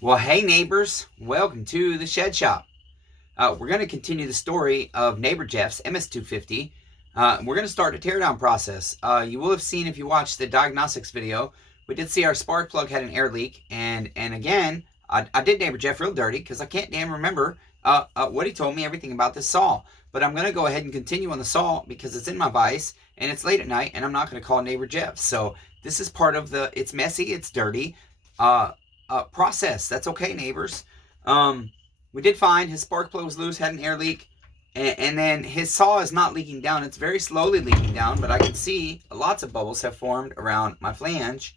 Well, hey neighbors, welcome to the Shed Shop. We're going to continue the story of neighbor Jeff's MS250. We're going to start a teardown process. You will have seen if you watched the diagnostics video, we did see our spark plug had an air leak. And again, I did neighbor Jeff real dirty because I can't damn remember what he told me, everything about this saw. But I'm going to go ahead and continue on the saw because it's in my vise and it's late at night and I'm not going to call neighbor Jeff. So this is part of the, it's messy, it's dirty. Process. That's okay, neighbors. We did find his spark plug was loose, had an air leak, and then his saw is not leaking down. It's very slowly leaking down, but I can see lots of bubbles have formed around my flange.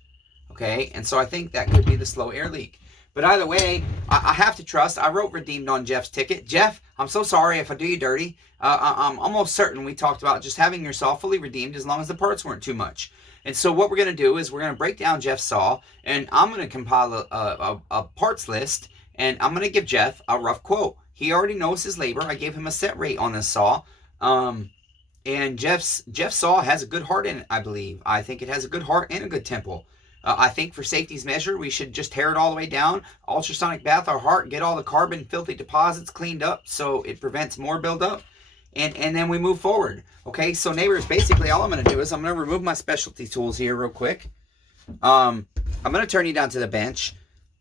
Okay, and so I think that could be the slow air leak. But either way, I have to trust. I wrote redeemed on Jeff's ticket. Jeff, I'm so sorry if I do you dirty. I'm almost certain we talked about just having your saw fully redeemed as long as the parts weren't too much. And so what we're going to do is we're going to break down Jeff's saw, and I'm going to compile a parts list, and I'm going to give Jeff a rough quote. He already knows his labor. I gave him a set rate on this saw. And Jeff's saw has a good heart in it, I believe. I think it has a good heart and a good tempo. I think for safety's measure, we should just tear it all the way down, ultrasonic bath our heart, get all the carbon filthy deposits cleaned up so it prevents more buildup, and then we move forward. Okay, so neighbors, basically all I'm going to do is I'm going to remove my specialty tools here real quick. I'm going to turn you down to the bench.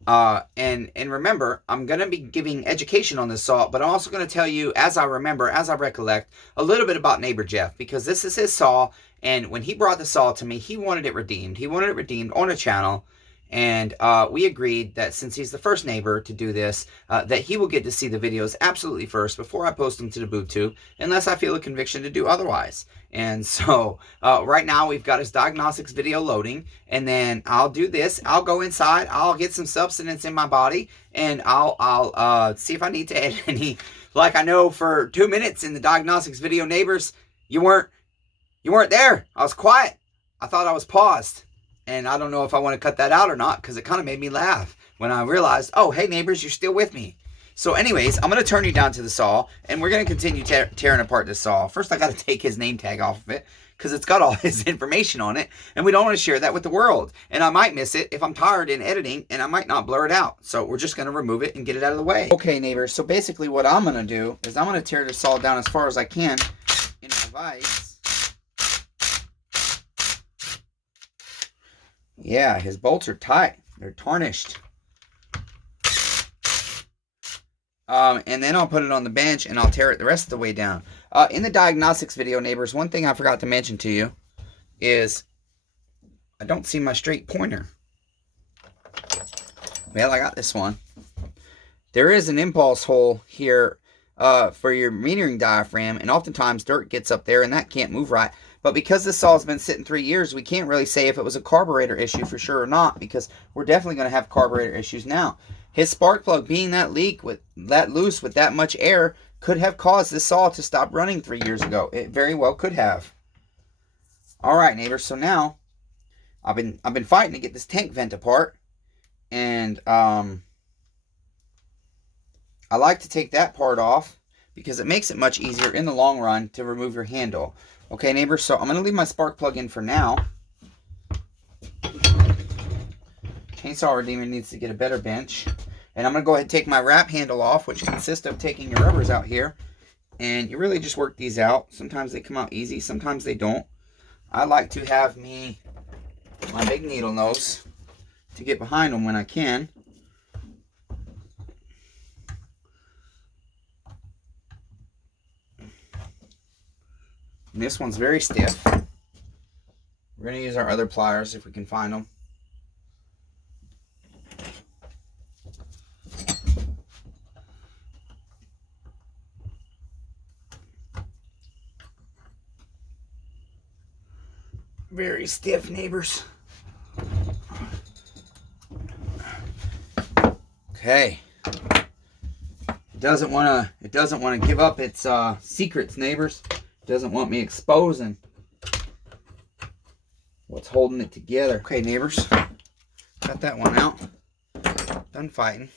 And remember, I'm going to be giving education on this saw, but I'm also going to tell you, as I remember, as I recollect, a little bit about neighbor Jeff, because this is his saw, and when he brought the saw to me, he wanted it redeemed. He wanted it redeemed on a channel, and we agreed that since he's the first neighbor to do this, that he will get to see the videos absolutely first before I post them to the BootTube, unless I feel a conviction to do otherwise. And so right now we've got his diagnostics video loading, and then I'll do this. I'll go inside, I'll get some substance in my body, and I'll see if I need to add any. Like I know for 2 minutes in the diagnostics video, neighbors, you weren't there. I was quiet. I thought I was paused. And I don't know if I want to cut that out or not, because it kind of made me laugh when I realized, oh, hey, neighbors, you're still with me. So anyways, I'm going to turn you down to the saw, and we're going to continue tearing apart this saw. First, I got to take his name tag off of it, because it's got all his information on it, and we don't want to share that with the world. And I might miss it if I'm tired in editing, and I might not blur it out. So we're just going to remove it and get it out of the way. Okay, neighbors, so basically what I'm going to do is I'm going to tear this saw down as far as I can in my vise. Yeah, his bolts are tight. They're tarnished. And then I'll put it on the bench and I'll tear it the rest of the way down. In the diagnostics video, neighbors, one thing I forgot to mention to you is I don't see my straight pointer. Well, I got this one. There is an impulse hole here for your metering diaphragm, and oftentimes dirt gets up there and that can't move right. But because this saw's been sitting 3 years, we can't really say if it was a carburetor issue for sure or not, because we're definitely going to have carburetor issues now. His spark plug being that loose with that much air could have caused this saw to stop running 3 years ago. It very well could have. All right, neighbors. So now I've been fighting to get this tank vent apart, and I like to take that part off because it makes it much easier in the long run to remove your handle. Okay, neighbors, so I'm going to leave my spark plug in for now. Chainsaw Redeemer needs to get a better bench. And I'm going to go ahead and take my wrap handle off, which consists of taking your rubbers out here. And you really just work these out. Sometimes they come out easy, sometimes they don't. I like to have my big needle nose to get behind them when I can. And this one's very stiff. We're going to use our other pliers if we can find them. Very stiff, neighbors. Okay. It doesn't want to give up its secrets, neighbors. Doesn't want me exposing what's holding it together. Okay, neighbors, got that one out. Done fighting.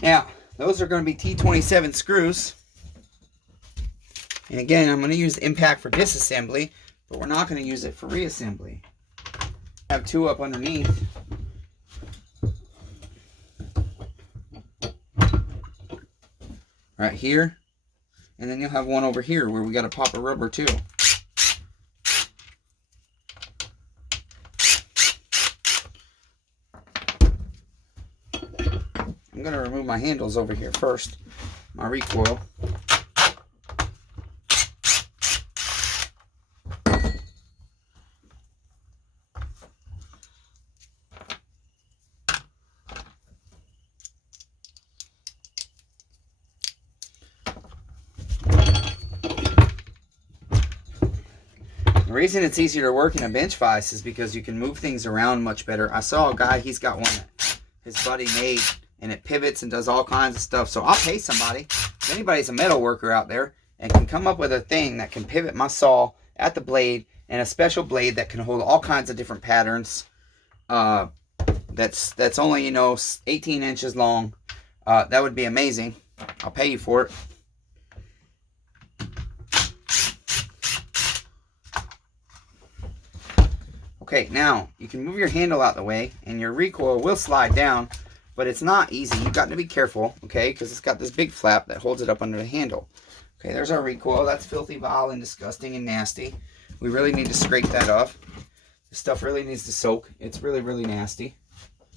Now, those are going to be T27 screws. And again, I'm going to use the impact for disassembly, but we're not going to use it for reassembly. I have two up underneath. right here. And then you'll have one over here where we got to pop a rubber too. I'm going to remove my handles over here first. My recoil. The reason it's easier to work in a bench vise is because you can move things around much better. I saw a guy, he's got one that his buddy made, and it pivots and does all kinds of stuff. So I'll pay somebody, if anybody's a metal worker out there and can come up with a thing that can pivot my saw at the blade, and a special blade that can hold all kinds of different patterns, that's only, you know, 18 inches long, that would be amazing. I'll pay you for it. Okay, now you can move your handle out the way and your recoil will slide down, but it's not easy. You've got to be careful, okay, because it's got this big flap that holds it up under the handle. Okay, there's our recoil. That's filthy, vile, and disgusting and nasty. We really need to scrape that off. This stuff really needs to soak. It's really, really nasty.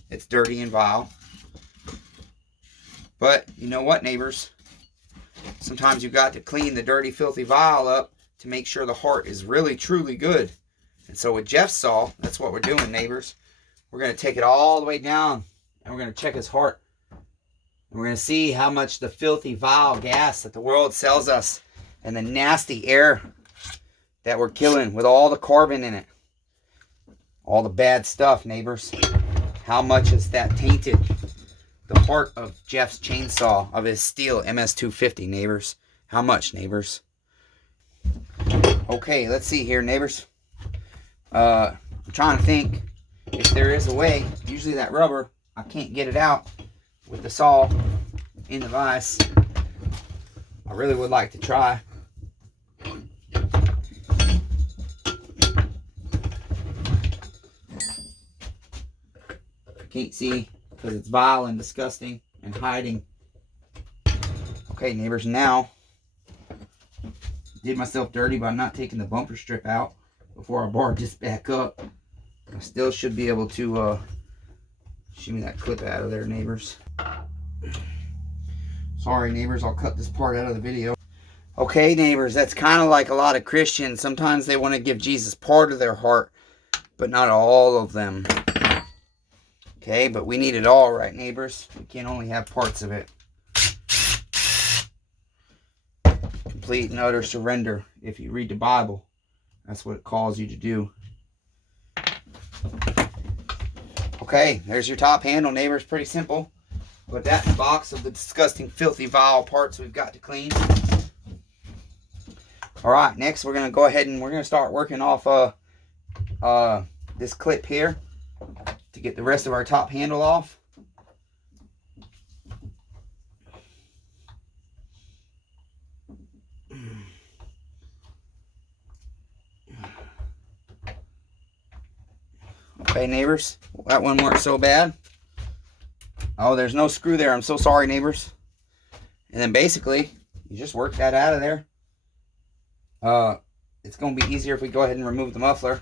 It's dirty and vile. But you know what, neighbors? Sometimes you've got to clean the dirty, filthy, vile up to make sure the heart is really, truly good. And so with Jeff's saw, that's what we're doing, neighbors. We're going to take it all the way down, and we're going to check his heart. And we're going to see how much the filthy, vile gas that the world sells us, and the nasty air that we're killing with all the carbon in it. All the bad stuff, neighbors. How much has that tainted the heart of Jeff's chainsaw, of his STIHL MS250, neighbors? How much, neighbors? Okay, let's see here, neighbors. I'm trying to think if there is a way. Usually that rubber, I can't get it out with the saw in the vise. I really would like to try. Can't see because it's vile and disgusting and hiding. Okay, neighbors, now did myself dirty by not taking the bumper strip out before I bar this back up. I still should be able to shimmy that clip out of there, neighbors. Sorry, neighbors, I'll cut this part out of the video. Okay, neighbors, that's kind of like a lot of Christians. Sometimes they want to give Jesus part of their heart, but not all of them. Okay, but we need it all, right, neighbors? We can't only have parts of it. Complete and utter surrender. If you read the Bible, that's what it calls you to do. Okay, there's your top handle, neighbors. Pretty simple. Put that in the box of the disgusting, filthy, vile parts we've got to clean. Alright, next we're going to go ahead and we're going to start working off this clip here to get the rest of our top handle off. Okay, neighbors, that one weren't so bad. Oh, there's no screw there. I'm so sorry, neighbors. And then basically, you just work that out of there. It's going to be easier if we go ahead and remove the muffler.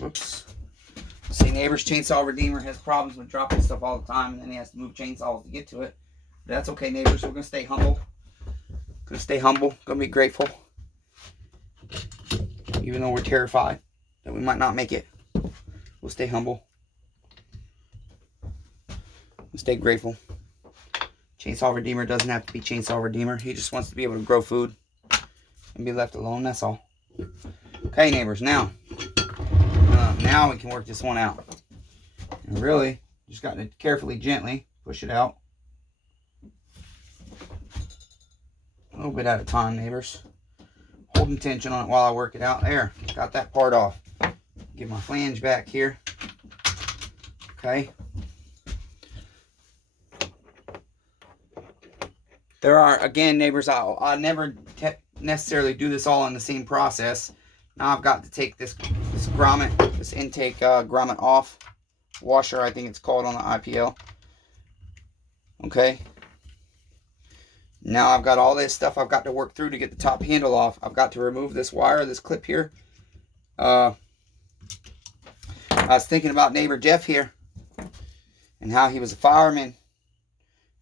Oops. See, neighbors, Chainsaw Redeemer has problems with dropping stuff all the time, and then he has to move chainsaws to get to it. But that's okay, neighbors. We're going to stay humble. Going to stay humble. Going to be grateful. Even though we're terrified that we might not make it, we'll stay humble. We'll stay grateful. Chainsaw Redeemer doesn't have to be Chainsaw Redeemer. He just wants to be able to grow food and be left alone. That's all. Okay, neighbors. Now we can work this one out. And really, just got to carefully, gently push it out. A little bit at a time, neighbors. Holding tension on it while I work it out. There, got that part off. Get my flange back here. Okay. There are, again, neighbors, I never necessarily do this all in the same process. Now I've got to take this grommet, this intake grommet off. Washer, I think it's called on the IPL. Okay. Now I've got all this stuff I've got to work through to get the top handle off. I've got to remove this wire, this clip here. I was thinking about neighbor Jeff here and how he was a fireman.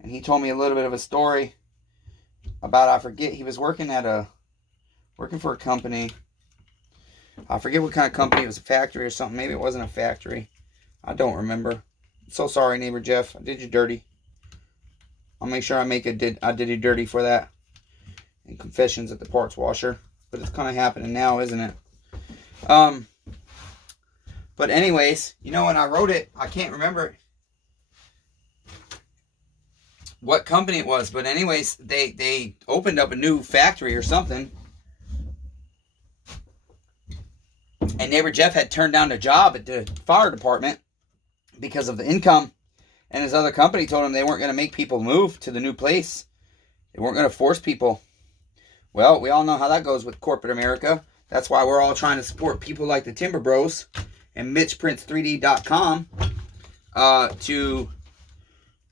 And he told me a little bit of a story about, I forget, he was working for a company. I forget what kind of company. It was a factory or something. Maybe it wasn't a factory. I don't remember. I'm so sorry, neighbor Jeff. I did you dirty. I'll make sure I did you dirty for that. And confessions at the parts washer. But it's kind of happening now, isn't it? But anyways, you know, when I wrote it, I can't remember what company it was. But anyways, they opened up a new factory or something. And neighbor Jeff had turned down a job at the fire department because of the income. And his other company told him they weren't going to make people move to the new place. They weren't going to force people. Well, we all know how that goes with corporate America. That's why we're all trying to support people like the Timber Bros and MitchPrince3D.com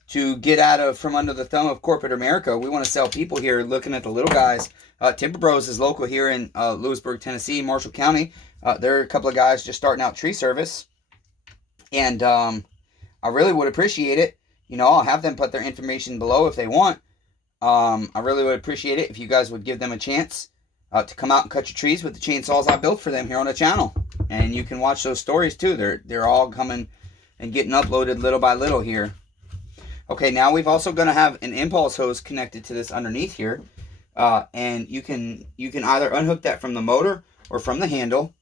to get out of from under the thumb of corporate America. We want to sell people here, looking at the little guys. Timber Bros is local here in Lewisburg, Tennessee, Marshall County. There are a couple of guys just starting out tree service. And I really would appreciate it. You know, I'll have them put their information below if they want. I really would appreciate it if you guys would give them a chance to come out and cut your trees with the chainsaws I built for them here on the channel. And you can watch those stories too. They're all coming and getting uploaded little by little here. Okay, now we've also going to have an impulse hose connected to this underneath here. And you can either unhook that from the motor or from the handle.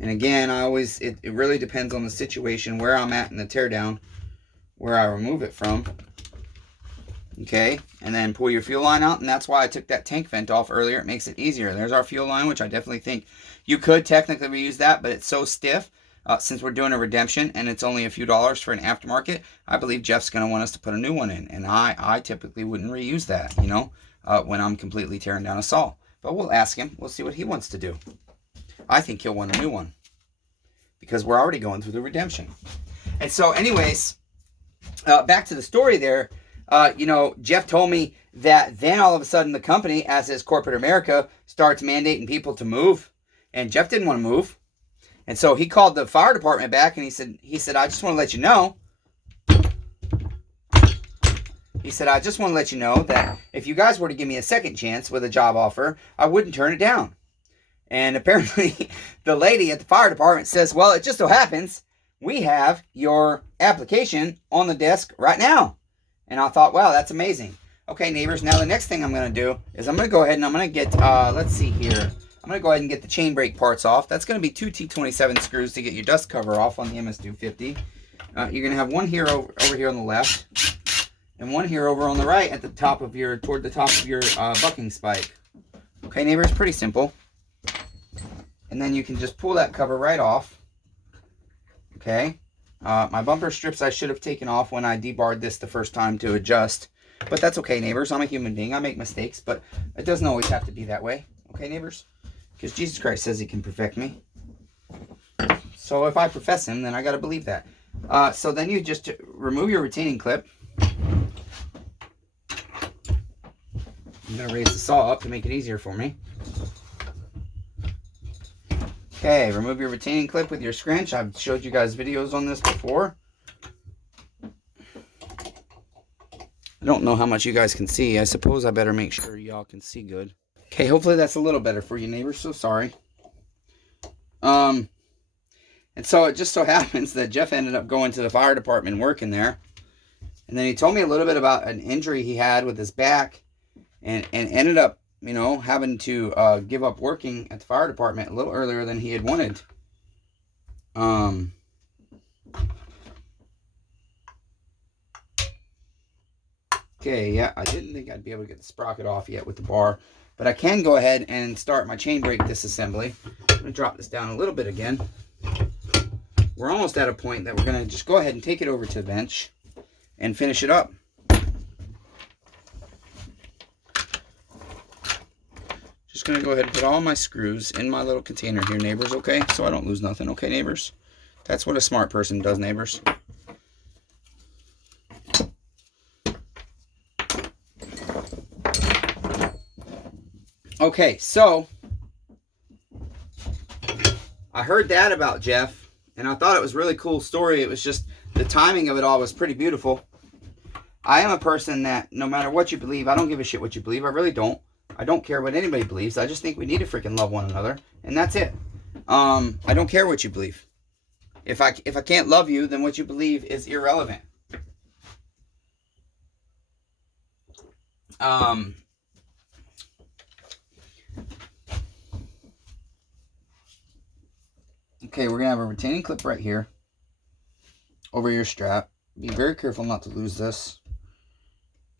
And again, it really depends on the situation, where I'm at in the teardown, where I remove it from. Okay, and then pull your fuel line out, and that's why I took that tank vent off earlier. It makes it easier. There's our fuel line, which I definitely think you could technically reuse that, but it's so stiff. Since we're doing a redemption and it's only a few dollars for an aftermarket, I believe Jeff's going to want us to put a new one in. And I typically wouldn't reuse that, you know, when I'm completely tearing down a saw. But we'll ask him. We'll see what he wants to do. I think he'll want a new one because we're already going through the redemption. And so anyways, back to the story there. You know, Jeff told me that then all of a sudden the company, as is corporate America, starts mandating people to move. And Jeff didn't want to move. And so he called the fire department back and he said, I just want to let you know. He said, I just want to let you know that if you guys were to give me a second chance with a job offer, I wouldn't turn it down. And apparently the lady at the fire department says, well, it just so happens we have your application on the desk right now. And I thought, wow, that's amazing. Okay, neighbors, now the next thing I'm going to do is I'm going to go ahead and I'm going to get, let's see here. I'm going to go ahead and get the chain brake parts off. That's going to be 2 T27 screws to get your dust cover off on the MS250. You're going to have one here over here on the left, and one here over on the right at the top of toward the top of your bucking spike. Okay, neighbors, pretty simple. And then you can just pull that cover right off. Okay. My bumper strips I should have taken off when I debarred this the first time to adjust. But that's okay, neighbors. I'm a human being. I make mistakes, but it doesn't always have to be that way. Okay, neighbors? Because Jesus Christ says he can perfect me. So if I profess him, then I got to believe that. So then you just remove your retaining clip. I'm going to raise the saw up to make it easier for me. Okay, remove your retaining clip with your scrunch. I've showed you guys videos on this before. I don't know how much you guys can see. I suppose I better make sure y'all can see good. Okay, hopefully that's a little better for you, neighbors. So sorry. And so it just so happens that Jeff ended up going to the fire department and working there. And then he told me a little bit about an injury he had with his back and ended up, you know, having to give up working at the fire department a little earlier than he had wanted. Okay, yeah, I didn't think I'd be able to get the sprocket off yet with the bar. But I can go ahead and start my chain brake disassembly. I'm going to drop this down a little bit again. We're almost at a point that we're going to just go ahead and take it over to the bench and finish it up. Just going to go ahead and put all my screws in my little container here, neighbors, okay? So I don't lose nothing, okay, neighbors? That's what a smart person does, neighbors. Okay, so I heard that about Jeff, and I thought it was a really cool story. It was just the timing of it all was pretty beautiful. I am a person that no matter what you believe, I don't give a shit what you believe. I really don't. I don't care what anybody believes. I just think we need to freaking love one another, and that's it. I don't care what you believe. If I can't love you, then what you believe is irrelevant. Okay, we're going to have a retaining clip right here over your strap. Be very careful not to lose this.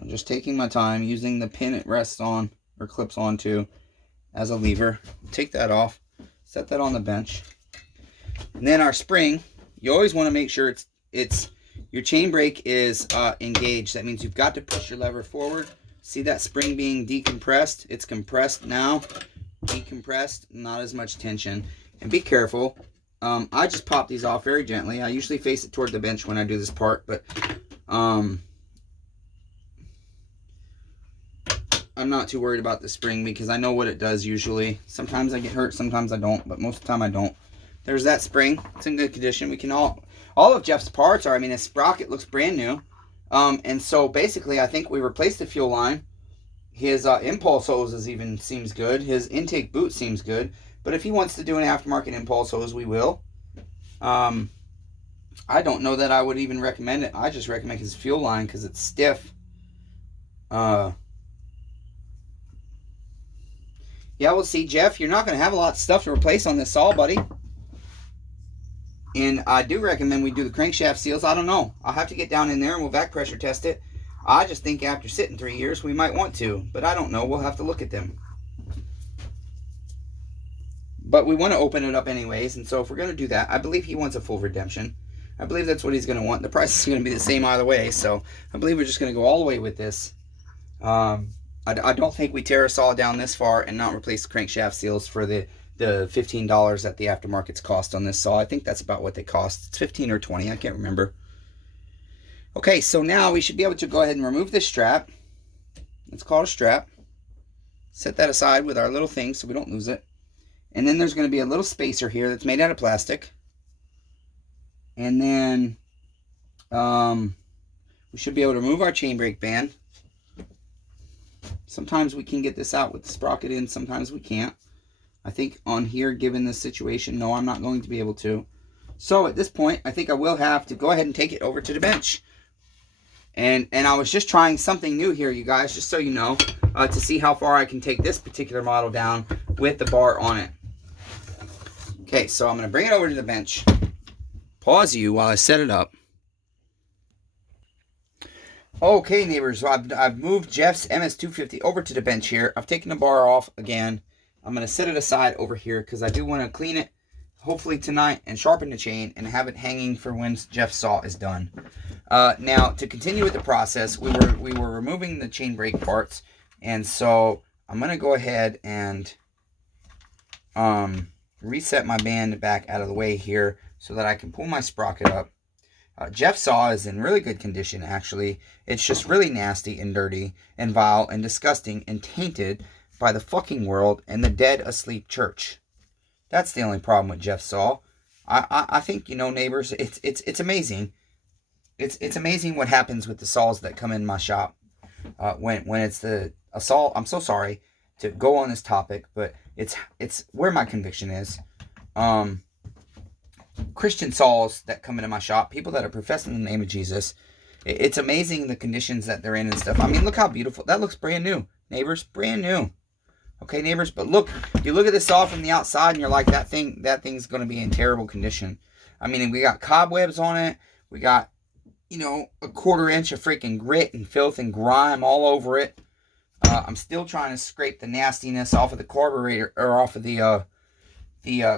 I'm just taking my time, using the pin it rests on or clips onto as a lever. Take that off, set that on the bench. And then our spring, you always want to make sure it's your chain brake is engaged. That means you've got to push your lever forward. See that spring being decompressed? It's compressed now, decompressed, not as much tension. And be careful. I just pop these off very gently. I usually face it toward the bench when I do this part, but I'm not too worried about the spring because I know what it does usually. Sometimes I get hurt, sometimes I don't, but most of the time I don't. There's that spring. It's in good condition. We can all of Jeff's parts are, I mean, his sprocket looks brand new. And so basically I think we replaced the fuel line. His impulse hoses even seems good. His intake boot seems good. But if he wants to do an aftermarket impulse hose, we will. I don't know that I would even recommend it. I just recommend his fuel line because it's stiff. Yeah, we'll see. Jeff, you're not going to have a lot of stuff to replace on this saw, buddy. And I do recommend we do the crankshaft seals. I don't know. I'll have to get down in there and we'll vac pressure test it. I just think after sitting 3 years, we might want to. But I don't know. We'll have to look at them. But we want to open it up anyways, and so if we're going to do that, I believe he wants a full redemption. I believe that's what he's going to want. The price is going to be the same either way, so I believe we're just going to go all the way with this. I don't think we tear a saw down this far and not replace the crankshaft seals for the $15 that the aftermarkets cost on this saw. I think that's about what they cost. It's 15 or 20, I can't remember. Okay, so now we should be able to go ahead and remove this strap. It's called a strap. Set that aside with our little thing so we don't lose it. And then there's going to be a little spacer here that's made out of plastic. And then we should be able to remove our chain brake band. Sometimes we can get this out with the sprocket in, sometimes we can't. I think on here, given this situation, no, I'm not going to be able to. So at this point, I think I will have to go ahead and take it over to the bench. And I was just trying something new here, you guys, just so you know, to see how far I can take this particular model down with the bar on it. Okay, so I'm going to bring it over to the bench. Pause you while I set it up. Okay, neighbors, so I've moved Jeff's MS250 over to the bench here. I've taken the bar off again. I'm going to set it aside over here because I do want to clean it, hopefully tonight, and sharpen the chain and have it hanging for when Jeff's saw is done. Now, to continue with the process, we were removing the chain brake parts, and so I'm going to go ahead and reset my band back out of the way here so that I can pull my sprocket up. Jeff's saw is in really good condition, actually. It's just really nasty and dirty and vile and disgusting and tainted by the fucking world and the dead asleep church. That's the only problem with Jeff's saw. I think, you know, neighbors, it's amazing. It's amazing what happens with the saws that come in my shop. When it's a saw, I'm so sorry to go on this topic, but it's where my conviction is. Christian saws that come into my shop, people that are professing the name of Jesus, it's amazing the conditions that they're in and stuff. I mean, look how beautiful. That looks brand new, neighbors, brand new. Okay, neighbors, but look, you look at this saw from the outside and you're like, that thing's going to be in terrible condition. I mean, we got cobwebs on it. We got, you know, a 1/4 inch of freaking grit and filth and grime all over it. I'm still trying to scrape the nastiness off of the carburetor, or off of the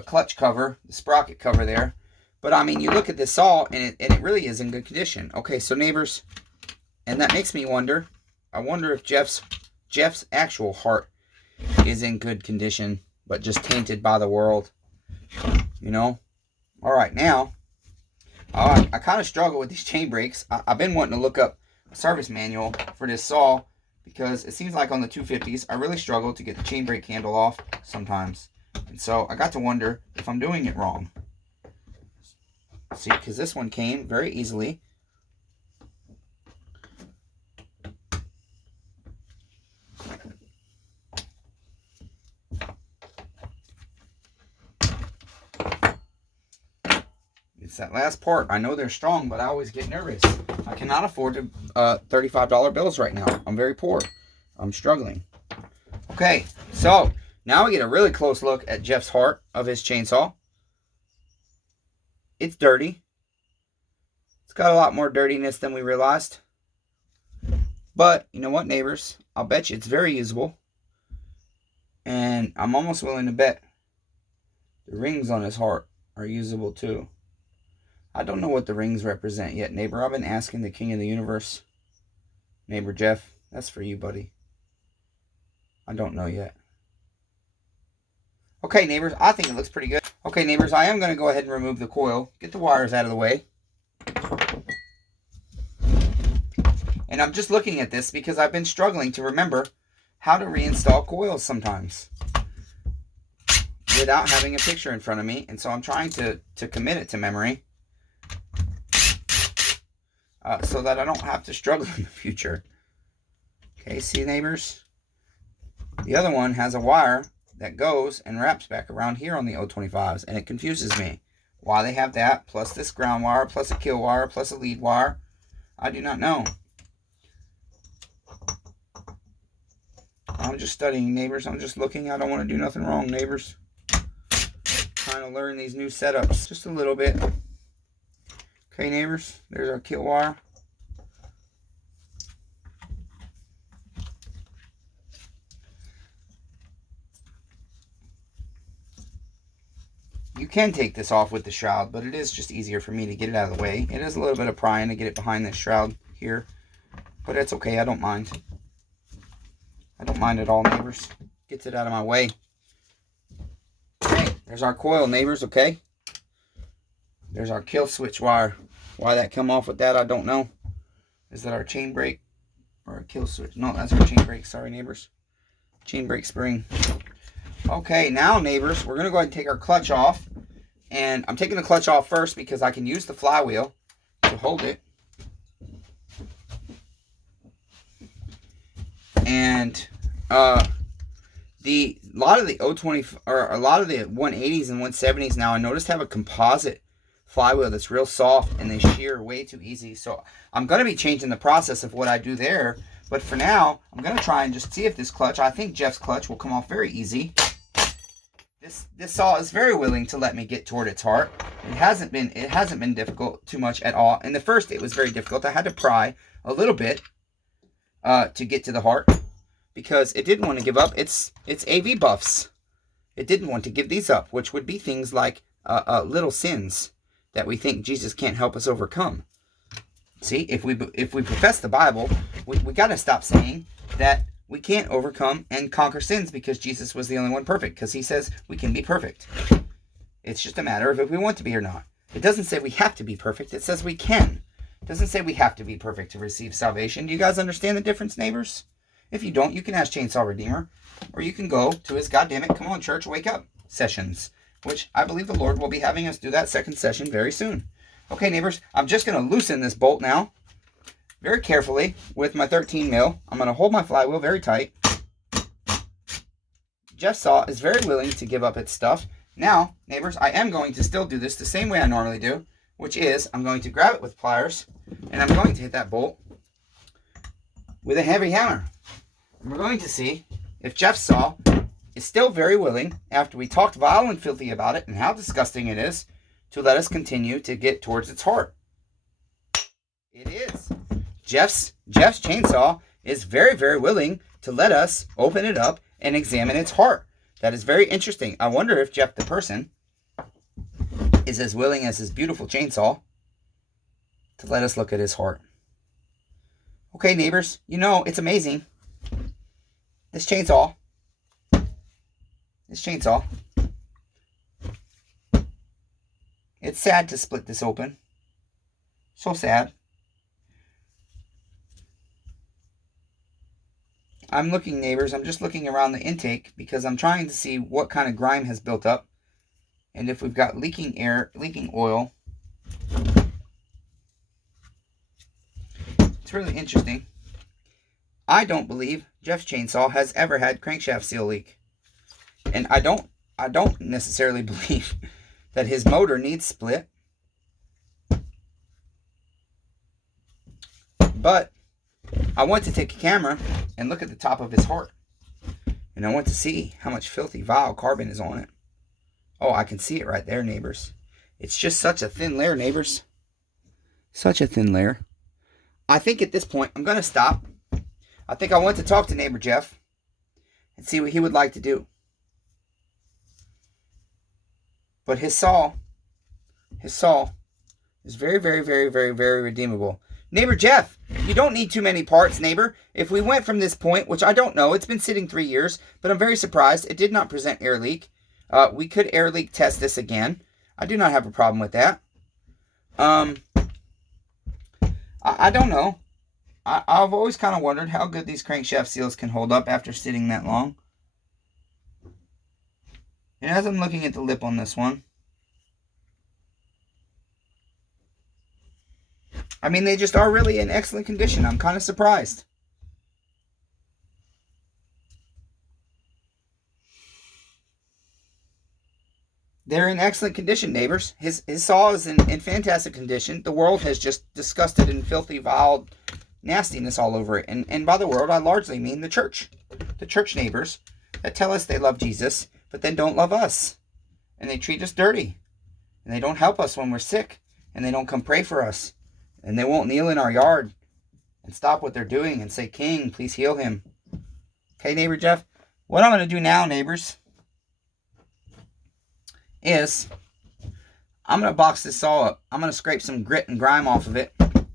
clutch cover, the sprocket cover there. But I mean, you look at this saw and it really is in good condition. Okay, so neighbors, and that makes me wonder. I wonder if Jeff's actual heart is in good condition, but just tainted by the world, you know. All right, now, I kind of struggle with these chain brakes. I've been wanting to look up a service manual for this saw, because it seems like on the 250s, I really struggle to get the chain brake handle off sometimes. And so I got to wonder if I'm doing it wrong. See, because this one came very easily. It's that last part. I know they're strong, but I always get nervous. I cannot afford to $35 bills right now. I'm very poor. I'm struggling. Okay, so now we get a really close look at Jeff's heart of his chainsaw. It's dirty. It's got a lot more dirtiness than we realized. But, you know what, neighbors? I'll bet you it's very usable. And I'm almost willing to bet the rings on his heart are usable too. I don't know what the rings represent yet, neighbor. I've been asking the King of the Universe. Neighbor Jeff, that's for you, buddy. I don't know yet. Okay, neighbors, I think it looks pretty good. Okay, neighbors, I am going to go ahead and remove the coil. Get the wires out of the way. And I'm just looking at this because I've been struggling to remember how to reinstall coils sometimes without having a picture in front of me. And so I'm trying to commit it to memory so that I don't have to struggle in the future. Okay, see, neighbors? The other one has a wire that goes and wraps back around here on the 025s, and it confuses me. Why they have that, plus this ground wire, plus a kill wire, plus a lead wire, I do not know. I'm just studying, neighbors. I'm just looking. I don't want to do nothing wrong, neighbors. Trying to learn these new setups just a little bit. Okay, neighbors, there's our kill wire. You can take this off with the shroud, but it is just easier for me to get it out of the way. It is a little bit of prying to get it behind this shroud here, but it's okay. I don't mind. I don't mind at all, neighbors. Gets it out of my way. Okay, there's our coil, neighbors, okay? There's our kill switch wire. Why that come off with that, I don't know. Is that our chain brake or a kill switch? No, that's our chain brake. Sorry, neighbors. Chain brake spring. Okay, now, neighbors, we're going to go ahead and take our clutch off. And I'm taking the clutch off first because I can use the flywheel to hold it. And a lot of the 180s and 170s now, I noticed, have a composite flywheel that's real soft, and they shear way too easy. So I'm going to be changing the process of what I do there. But for now, I'm going to try and just see if this clutch, I think Jeff's clutch will come off very easy. This saw is very willing to let me get toward its heart. It hasn't been difficult too much at all. In the first, it was very difficult. I had to pry a little bit to get to the heart because it didn't want to give up its AV buffs. It didn't want to give these up, which would be things like little sins that we think Jesus can't help us overcome. See, if we profess the Bible, we got to stop saying that we can't overcome and conquer sins because Jesus was the only one perfect, because he says we can be perfect. It's just a matter of if we want to be or not. It doesn't say we have to be perfect. It says we can. It doesn't say we have to be perfect to receive salvation. Do you guys understand the difference, neighbors? If you don't, you can ask Chainsaw Redeemer, or you can go to his goddammit, come on church, wake up sessions, which I believe the Lord will be having us do that second session very soon. Okay, neighbors, I'm just going to loosen this bolt now very carefully with my 13 mil. I'm going to hold my flywheel very tight. Jeff's saw is very willing to give up its stuff. Now, neighbors, I am going to still do this the same way I normally do, which is I'm going to grab it with pliers, and I'm going to hit that bolt with a heavy hammer. And we're going to see if Jeff's saw is still very willing, after we talked vile and filthy about it and how disgusting it is, to let us continue to get towards its heart. It is. Jeff's chainsaw is very, very willing to let us open it up and examine its heart. That is very interesting. I wonder if Jeff the person is as willing as his beautiful chainsaw to let us look at his heart. Okay, neighbors, you know, it's amazing. This chainsaw this chainsaw. It's sad to split this open. So sad. I'm looking, neighbors, I'm just looking around the intake because I'm trying to see what kind of grime has built up. And if we've got leaking air, leaking oil. It's really interesting. I don't believe Jeff's chainsaw has ever had crankshaft seal leak. And I don't necessarily believe that his motor needs split. But I want to take a camera and look at the top of his heart. And I want to see how much filthy, vile carbon is on it. Oh, I can see it right there, neighbors. It's just such a thin layer, neighbors. Such a thin layer. I think at this point, I'm going to stop. I think I want to talk to neighbor Jeff and see what he would like to do. But his saw is very, very, very, very, very redeemable. Neighbor Jeff, you don't need too many parts, neighbor. If we went from this point, which I don't know, it's been sitting 3 years, but I'm very surprised. It did not present air leak. We could air leak test this again. I do not have a problem with that. I don't know. I've always kind of wondered how good these crankshaft seals can hold up after sitting that long. And as I'm looking at the lip on this one, I mean, they just are really in excellent condition. I'm kind of surprised. They're in excellent condition, neighbors. His saw is in fantastic condition. The world has just disgusted in filthy, vile nastiness all over it. And by the world, I largely mean the church. The church neighbors that tell us they love Jesus, but then don't love us. And they treat us dirty. And they don't help us when we're sick. And they don't come pray for us. And they won't kneel in our yard and stop what they're doing and say, King, please heal him. Okay, neighbor Jeff? What I'm going to do now, neighbors, is I'm going to box this saw up. I'm going to scrape some grit and grime off of it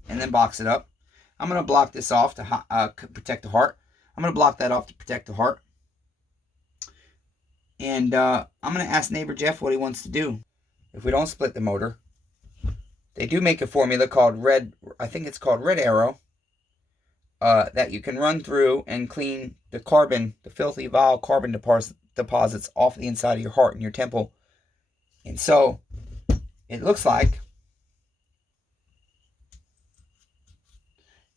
and then box it up. I'm going to block this off to protect the heart. I'm going to block that off to protect the heart. And I'm going to ask neighbor Jeff what he wants to do. If we don't split the motor, they do make a formula called Red, I think it's called Red Arrow, that you can run through and clean the carbon, the filthy, vile carbon deposits off the inside of your heart and your temple. And so, it looks like,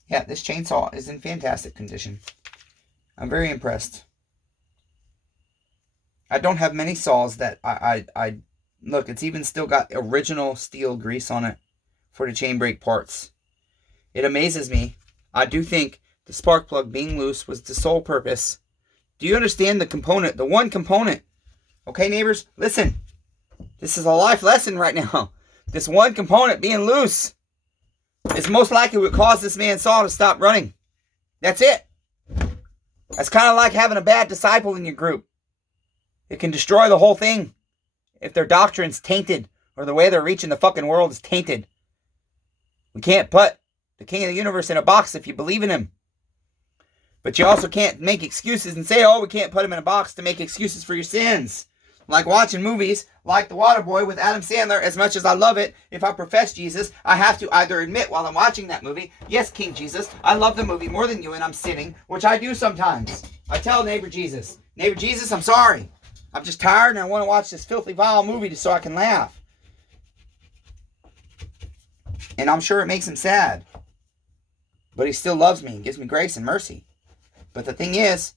yeah, this chainsaw is in fantastic condition. I'm very impressed. I don't have many saws that I look, it's even still got original steel grease on it for the chain brake parts. It amazes me. I do think the spark plug being loose was the sole purpose. Do you understand the component, the one component? Okay, neighbors, listen. This is a life lesson right now. This one component being loose is most likely what caused this man's saw to stop running. That's it. That's kind of like having a bad disciple in your group. It can destroy the whole thing if their doctrine's tainted or the way they're reaching the fucking world is tainted. We can't put the King of the Universe in a box if you believe in him. But you also can't make excuses and say, oh, we can't put him in a box to make excuses for your sins. Like watching movies like The Waterboy with Adam Sandler. As much as I love it, if I profess Jesus, I have to either admit while I'm watching that movie, yes, King Jesus, I love the movie more than you and I'm sinning, which I do sometimes. I tell neighbor Jesus, I'm sorry. I'm just tired and I want to watch this filthy, vile movie just so I can laugh. And I'm sure it makes him sad. But he still loves me and gives me grace and mercy. But the thing is,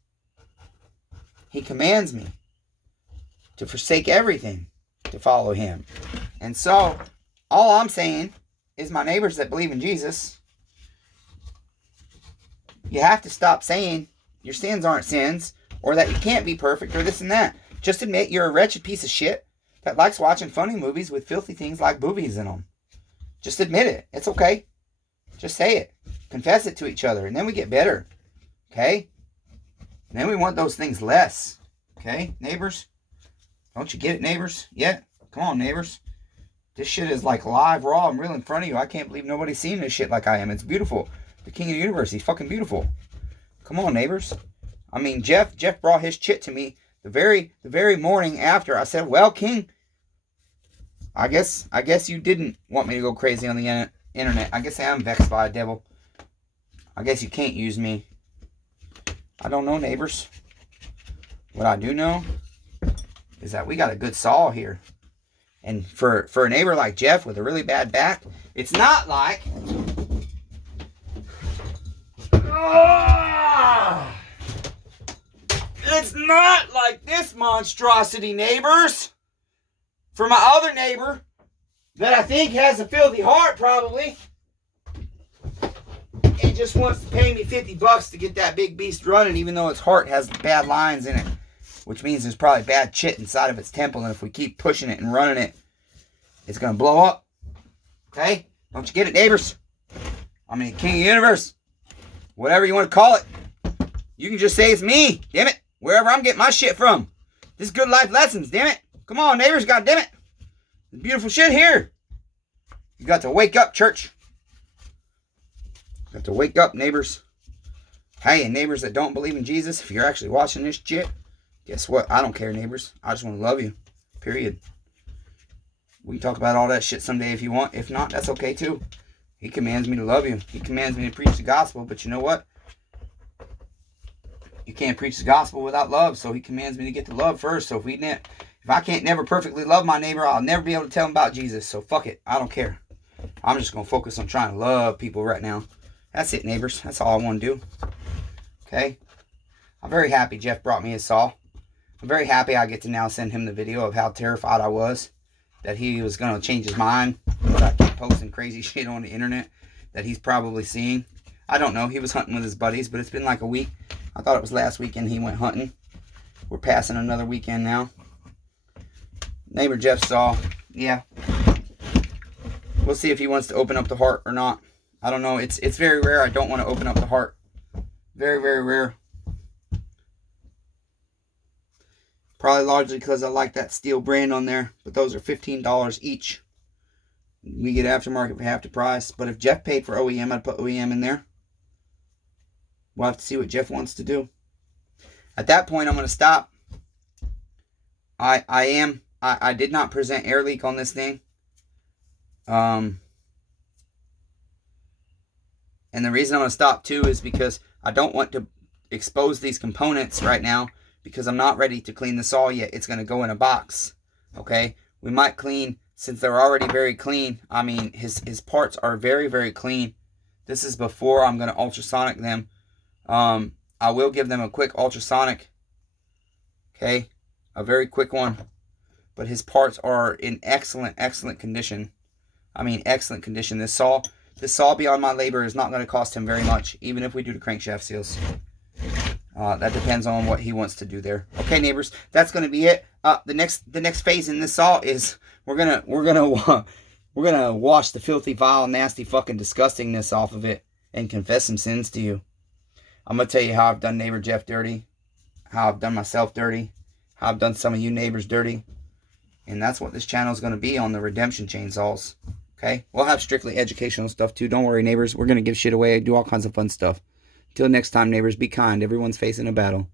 he commands me to forsake everything to follow him. And so, all I'm saying is my neighbors that believe in Jesus, you have to stop saying your sins aren't sins, or that you can't be perfect, or this and that. Just admit you're a wretched piece of shit that likes watching funny movies with filthy things like boobies in them. Just admit it. It's okay. Just say it. Confess it to each other, and then we get better. Okay? And then we want those things less. Okay, neighbors? Don't you get it, neighbors? Yet? Come on, neighbors. This shit is like live, raw, and real in front of you. I can't believe nobody's seen this shit like I am. It's beautiful. The King of the Universe, he's fucking beautiful. Come on, neighbors. I mean, Jeff brought his chit to me the very morning after, I said, well, King, I guess you didn't want me to go crazy on the internet. I guess I am vexed by a devil. I guess you can't use me. I don't know, neighbors. What I do know is that we got a good saw here. And for a neighbor like Jeff with a really bad back, it's not like... It's not like this monstrosity, neighbors. For my other neighbor, that I think has a filthy heart, probably, and just wants to pay me $50 to get that big beast running, even though its heart has bad lines in it, which means there's probably bad shit inside of its temple, and if we keep pushing it and running it, it's going to blow up. Okay? Don't you get it, neighbors? I mean, King of the Universe. Whatever you want to call it. You can just say it's me. Damn it. Wherever I'm getting my shit from. This is good life lessons. Damn it. Come on, neighbors. God damn it. There's beautiful shit here. You got to wake up, church. You got to wake up, neighbors. Hey, and neighbors that don't believe in Jesus, if you're actually watching this shit, guess what? I don't care, neighbors. I just want to love you. Period. We can talk about all that shit someday if you want. If not, that's okay too. He commands me to love you. He commands me to preach the gospel. But you know what? You can't preach the gospel without love. So he commands me to get to love first. So if I can't never perfectly love my neighbor, I'll never be able to tell him about Jesus. So fuck it. I don't care. I'm just going to focus on trying to love people right now. That's it, neighbors. That's all I want to do. Okay? I'm very happy Jeff brought me his saw. I'm very happy I get to now send him the video of how terrified I was that he was going to change his mind. But I keep posting crazy shit on the internet that he's probably seeing. I don't know. He was hunting with his buddies, but it's been like a week. I thought it was last weekend he went hunting. We're passing another weekend now. Neighbor Jeff saw. Yeah. We'll see if he wants to open up the heart or not. I don't know. It's very rare. I don't want to open up the heart. Very, very rare. Probably largely because I like that STIHL brand on there. But those are $15 each. We get aftermarket for half the price. But if Jeff paid for OEM, I'd put OEM in there. We'll have to see what Jeff wants to do. At that point, I'm going to stop. I did not present air leak on this thing. And the reason I'm going to stop too is because I don't want to expose these components right now because I'm not ready to clean the saw yet. It's going to go in a box. Okay? We might clean, since they're already very clean. I mean, his parts are very, very clean. This is before I'm going to ultrasonic them. I will give them a quick ultrasonic. Okay? A very quick one. But his parts are in excellent, excellent condition. I mean, excellent condition. This saw beyond my labor is not going to cost him very much, even if we do the crankshaft seals. That depends on what he wants to do there. Okay, neighbors, that's going to be it. The next phase in this saw is we're gonna wash the filthy, vile, nasty, fucking disgustingness off of it and confess some sins to you. I'm gonna tell you how I've done neighbor Jeff dirty, how I've done myself dirty, how I've done some of you neighbors dirty, and that's what this channel is going to be on the redemption chainsaws. Okay, we'll have strictly educational stuff too. Don't worry, neighbors. We're gonna give shit away, do all kinds of fun stuff. Till next time, neighbors, be kind. Everyone's facing a battle.